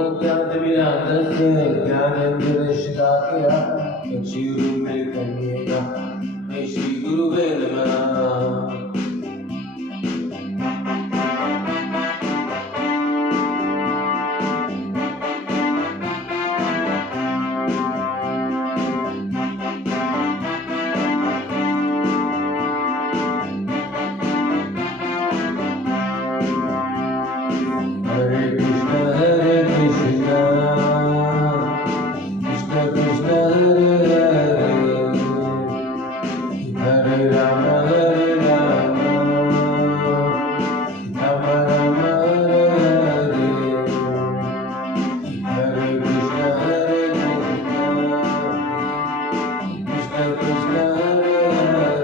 अज्ञातविनाशस्य ज्ञानेन्द्रनिश्चिताकया चक्षुरुन्मिलितं येन श्रीगुरुवे नमः। Hare Krishna, Krishna Krishna, Hare Rama, Rama Rama, Hare Krishna, Krishna Krishna, Hare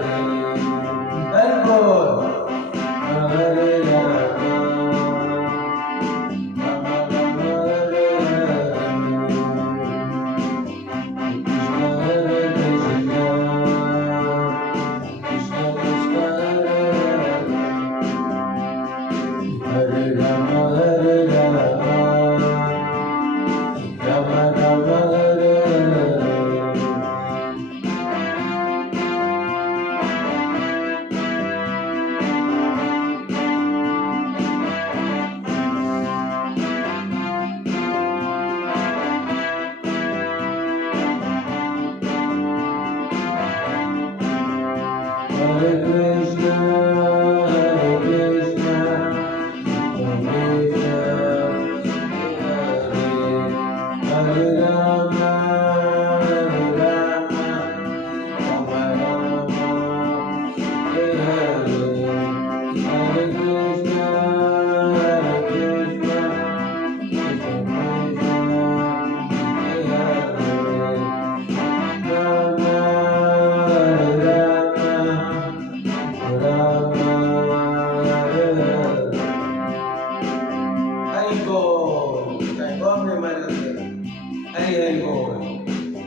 Rama. Hare Rama, Hare Rama, Rama Rama, Hare Krishna, Hare Krishna, Hare Rama, Hare Rama, Rama Rama, Hare Hare Krishna, Hare Krishna, Krishna Krishna, Hare Rama, Hare Rama, Rama Hare Hare.